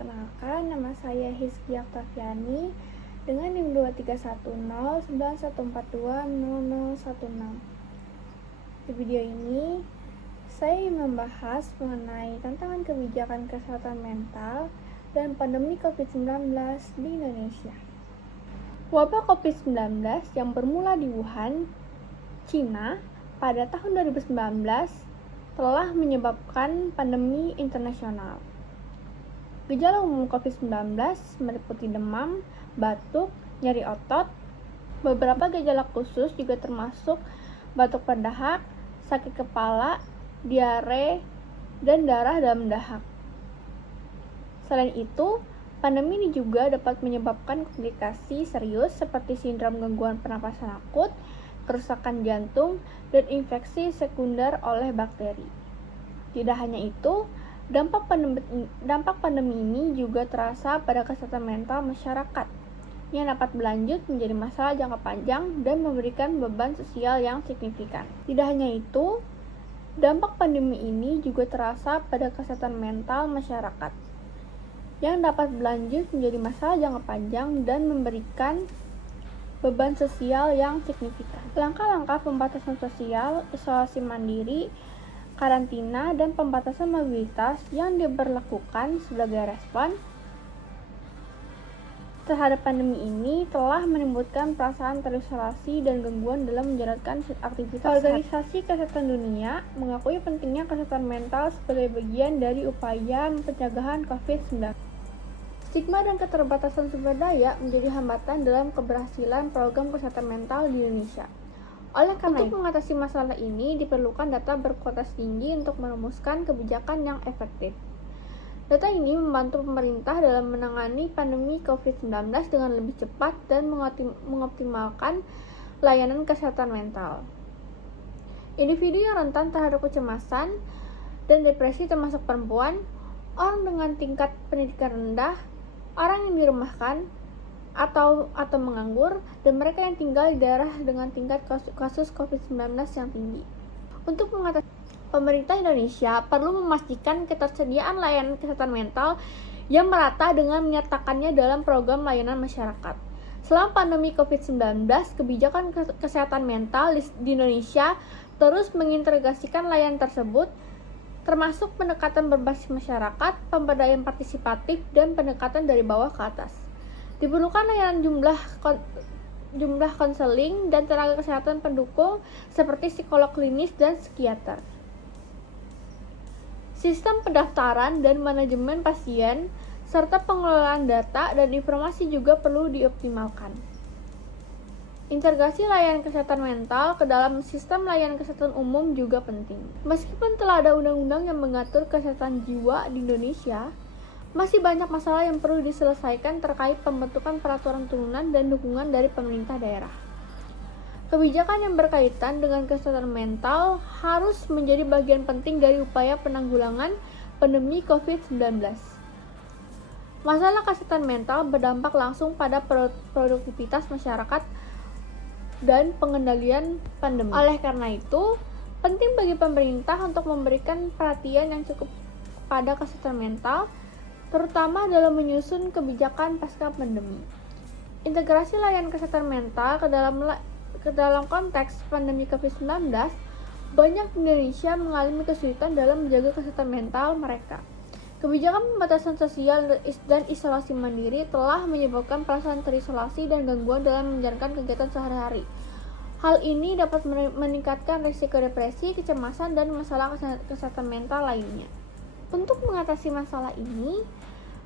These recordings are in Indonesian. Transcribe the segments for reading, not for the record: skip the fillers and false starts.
Perkenalkan, nama saya Hizki Oktaviani dengan NIM 231091420016. Di video ini, saya membahas mengenai tantangan kebijakan kesehatan mental dan pandemi COVID-19 di Indonesia. Wabah COVID-19 yang bermula di Wuhan, Cina, pada tahun 2019 telah menyebabkan pandemi internasional. Gejala umum COVID-19 meliputi demam, batuk, nyeri otot. Beberapa gejala khusus juga termasuk batuk berdahak, sakit kepala, diare, dan darah dalam dahak. Selain itu, pandemi ini juga dapat menyebabkan komplikasi serius seperti sindrom gangguan pernapasan akut, kerusakan jantung, dan infeksi sekunder oleh bakteri. Tidak hanya itu, dampak pandemi ini juga terasa pada kesehatan mental masyarakat yang dapat berlanjut menjadi masalah jangka panjang dan memberikan beban sosial yang signifikan. Tidak hanya itu, dampak pandemi ini juga terasa pada kesehatan mental masyarakat yang dapat berlanjut menjadi masalah jangka panjang dan memberikan beban sosial yang signifikan. Langkah-langkah pembatasan sosial, isolasi mandiri, karantina, dan pembatasan mobilitas yang diberlakukan sebagai respon terhadap pandemi ini telah menimbulkan perasaan terisolasi dan gangguan dalam menjalankan aktivitas. Organisasi Kesehatan Dunia mengakui pentingnya kesehatan mental sebagai bagian dari upaya pencegahan COVID-19. Stigma dan keterbatasan sumber daya menjadi hambatan dalam keberhasilan program kesehatan mental di Indonesia. Oleh karena itu, mengatasi masalah ini diperlukan data berkualitas tinggi untuk merumuskan kebijakan yang efektif. Data ini membantu pemerintah dalam menangani pandemi COVID-19 dengan lebih cepat dan mengoptimalkan layanan kesehatan mental. Individu yang rentan terhadap kecemasan dan depresi termasuk perempuan, orang dengan tingkat pendidikan rendah, orang yang dirumahkan, atau menganggur, dan mereka yang tinggal di daerah dengan tingkat kasus COVID-19 yang tinggi. Untuk mengatasi, pemerintah Indonesia perlu memastikan ketersediaan layanan kesehatan mental yang merata dengan menyertakannya dalam program layanan masyarakat. Selama pandemi COVID-19, kebijakan kesehatan mental di Indonesia terus mengintegrasikan layanan tersebut, termasuk pendekatan berbasis masyarakat, pemberdayaan partisipatif, dan pendekatan dari bawah ke atas. Diperlukan layanan jumlah konseling dan tenaga kesehatan pendukung seperti psikolog klinis dan psikiater. Sistem pendaftaran dan manajemen pasien serta pengelolaan data dan informasi juga perlu dioptimalkan. Integrasi layanan kesehatan mental ke dalam sistem layanan kesehatan umum juga penting. Meskipun telah ada undang-undang yang mengatur kesehatan jiwa di Indonesia, masih banyak masalah yang perlu diselesaikan terkait pembentukan peraturan turunan dan dukungan dari pemerintah daerah. Kebijakan yang berkaitan dengan kesehatan mental harus menjadi bagian penting dari upaya penanggulangan pandemi COVID-19. Masalah kesehatan mental berdampak langsung pada produktivitas masyarakat dan pengendalian pandemi. Oleh karena itu, penting bagi pemerintah untuk memberikan perhatian yang cukup kepada kesehatan mental, terutama dalam menyusun kebijakan pasca pandemi. Integrasi layanan kesehatan mental ke dalam konteks pandemi COVID-19, banyak di Indonesia mengalami kesulitan dalam menjaga kesehatan mental mereka. Kebijakan pembatasan sosial dan isolasi mandiri telah menyebabkan perasaan terisolasi dan gangguan dalam menjalankan kegiatan sehari-hari. Hal ini dapat meningkatkan risiko depresi, kecemasan, dan masalah kesehatan mental lainnya. Untuk mengatasi masalah ini,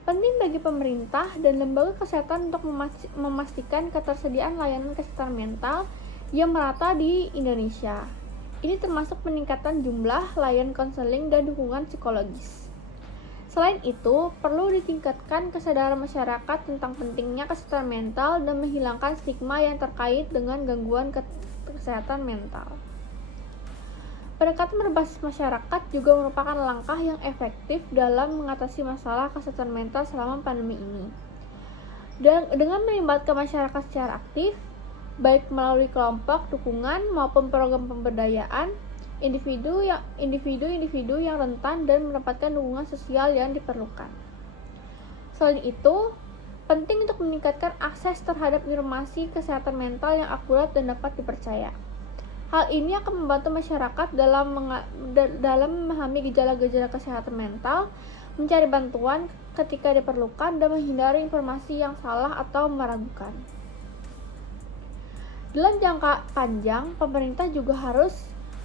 penting bagi pemerintah dan lembaga kesehatan untuk memastikan ketersediaan layanan kesehatan mental yang merata di Indonesia. Ini termasuk peningkatan jumlah layanan konseling dan dukungan psikologis. Selain itu, perlu ditingkatkan kesadaran masyarakat tentang pentingnya kesehatan mental dan menghilangkan stigma yang terkait dengan gangguan kesehatan mental. Pendekatan berbasis masyarakat juga merupakan langkah yang efektif dalam mengatasi masalah kesehatan mental selama pandemi ini. Dan dengan melibatkan masyarakat secara aktif, baik melalui kelompok dukungan maupun program pemberdayaan, individu yang rentan dan mendapatkan dukungan sosial yang diperlukan. Selain itu, penting untuk meningkatkan akses terhadap informasi kesehatan mental yang akurat dan dapat dipercaya. Hal ini akan membantu masyarakat dalam memahami gejala-gejala kesehatan mental, mencari bantuan ketika diperlukan, dan menghindari informasi yang salah atau meragukan. Dalam jangka panjang, pemerintah juga harus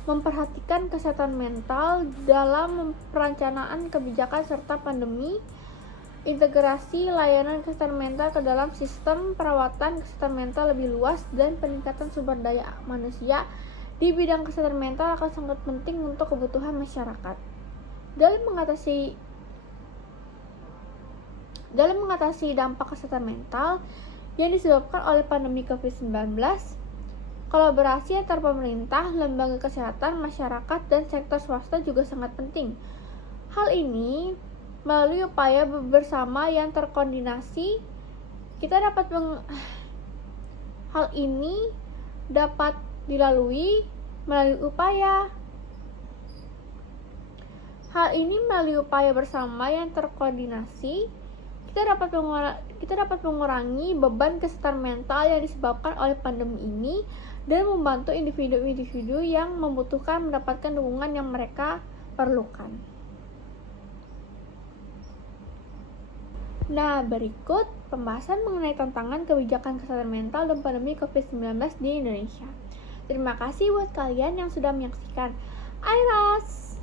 memperhatikan kesehatan mental dalam perencanaan kebijakan serta pandemi, integrasi layanan kesehatan mental ke dalam sistem perawatan kesehatan mental lebih luas, dan peningkatan sumber daya manusia di bidang kesehatan mental akan sangat penting untuk kebutuhan masyarakat. Dalam mengatasi dampak kesehatan mental yang disebabkan oleh pandemi COVID-19, kolaborasi antar pemerintah, lembaga kesehatan, masyarakat, dan sektor swasta juga sangat penting. Hal ini melalui upaya bersama yang terkoordinasi, hal ini dapat dilalui melalui upaya bersama yang terkoordinasi, kita dapat mengurangi beban kesehatan mental yang disebabkan oleh pandemi ini dan membantu individu-individu yang membutuhkan mendapatkan dukungan yang mereka perlukan. Nah, berikut pembahasan mengenai tantangan kebijakan kesehatan mental dan pandemi COVID-19 di Indonesia. Terima kasih buat kalian yang sudah menyaksikan. Airas!